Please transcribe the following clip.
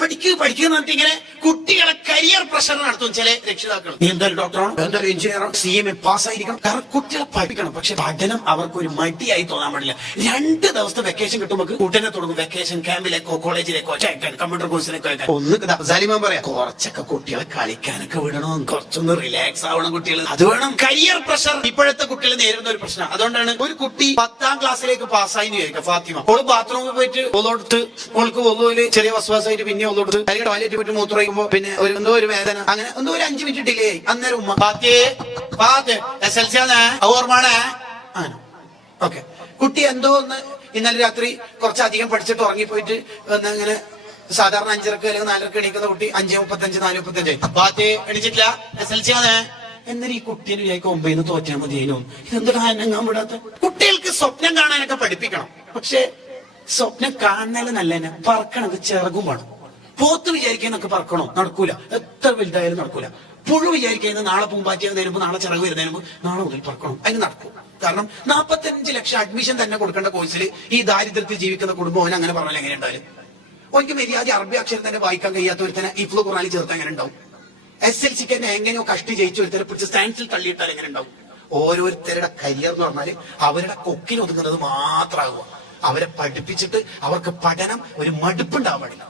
പഠിക്കുന്ന ഇങ്ങനെ കുട്ടികളെ കരിയർ പ്രഷർ നടത്തും ചില രക്ഷിതാക്കൾ. നീ എന്തായാലും ഡോക്ടറാണോ, എന്തായാലും എഞ്ചിനീയറോ, CMA പാസ്സായിരിക്കണം. കാരണം കുട്ടികളെ പഠിക്കണം. പക്ഷെ പഠനം അവർക്ക് ഒരു മടിയായി തോന്നാൻ പാടില്ല. 2 ദിവസത്തെ വെക്കേഷൻ കിട്ടുമ്പോൾ കൂട്ടനെ തുടങ്ങും. വെക്കേഷൻ ക്യാമ്പിലേക്കോ കോളേജിലേക്കോ അയക്കാൻ, കമ്പ്യൂട്ടർ കോഴ്സിലേക്കോ അയക്കാൻ. ഒന്ന് സലിമാൻ പറയാം, കുറച്ചൊക്കെ കുട്ടികളെ കളിക്കാനൊക്കെ വിടണം, കുറച്ചൊന്ന് റിലാക്സ് ആവണം കുട്ടികൾ. അത് വേണം. കരിയർ പ്രഷർ ഇപ്പോഴത്തെ കുട്ടികൾ നേരിടുന്ന ഒരു പ്രശ്നം. അതുകൊണ്ടാണ് ഒരു കുട്ടി 10ാം ക്ലാസ്സിലേക്ക് പാസ്സായി എന്ന് ചോദിക്കാം. ഫാത്തിമ ഓള് ബാത്റൂമിൽ പോയിട്ട് ഒലോടുത്ത്, ഓൾക്ക് ഒന്നുമില്ല ചെറിയ വസ്വാസായിട്ട് പിന്നെ ഒലോടുത്ത്, അല്ലെങ്കിൽ ടോയ്ലറ്റ് പോയിട്ട് മൂത്രയിക്കുമ്പോ പിന്നെ എന്തോ ഒരു വേദന, അങ്ങനെ എന്തോ ഒരു 5 മിനിറ്റ് ഡിലേ ആയി. അന്നേരം ഉമ്മ SLC ഓർമ്മയാണ്. ഓക്കെ, കുട്ടി എന്തോ ഒന്ന് ഇന്നലെ രാത്രി കുറച്ചധികം പഠിച്ചിട്ട് ഉറങ്ങിപ്പോയിട്ട് ഇങ്ങനെ സാധാരണ 5:30 അല്ലെങ്കിൽ 4:30 എണീക്കുന്ന കുട്ടി 5:35 4:35 എണീച്ചിട്ടില്ല, SLC എന്നൊരു ഈ കുട്ടീനെ വിചാരിക്കും 9 തോറ്റാൽ മതിയേനോ. ഇതെന്താ അനങ്ങാൻ വിടാത്ത? കുട്ടികൾക്ക് സ്വപ്നം കാണാനൊക്കെ പഠിപ്പിക്കണം. പക്ഷെ സ്വപ്നം കാണാനും നല്ല തന്നെ പറക്കണത് ചിറകും വേണം. പോത്ത് വിചാരിക്കാനൊക്കെ പറക്കണോ? നടക്കൂല. എത്ര വലുതായാലും നടക്കൂല. പുഴു വിചാരിക്കുന്നത് നാളെ പൂമ്പാറ്റിയാൽ വരുമ്പോ നാളെ ചിറക് വരുന്നതിന് മുമ്പ് നാളെ മുതൽ പറക്കണം. അതിന് നടക്കും. കാരണം 45 ലക്ഷം അഡ്മിഷൻ തന്നെ കൊടുക്കേണ്ട കോഴ്സിൽ ഈ ദാരിദ്ര്യത്തിൽ ജീവിക്കുന്ന കുടുംബം അവൻ അങ്ങനെ പറഞ്ഞാൽ എങ്ങനെ ഉണ്ടായാലും ഓർക്ക് മര്യാദ അറബി അക്ഷരം തന്നെ വായിക്കാൻ കഴിയാത്ത ഒരുത്തനെ ഇഫ്ലു ഖുർആനിൽ ചേർത്ത് എങ്ങനെ ഉണ്ടാവും? SLCക്ക് തന്നെ എങ്ങനെയോ കഷ്ടി ജയിച്ചു ഒരുത്തരെ പിടിച്ച് സ്റ്റാൻസിൽ തള്ളിയിട്ടാൽ എങ്ങനെ ഉണ്ടാവും? ഓരോരുത്തരുടെ കരിയർ എന്ന് പറഞ്ഞാൽ അവരുടെ കൊക്കിൽ ഒതുങ്ങുന്നത് മാത്രമാകുക. അവരെ പഠിപ്പിച്ചിട്ട് അവർക്ക് പഠനം ഒരു മടുപ്പുണ്ടാവാൻ പാടില്ല.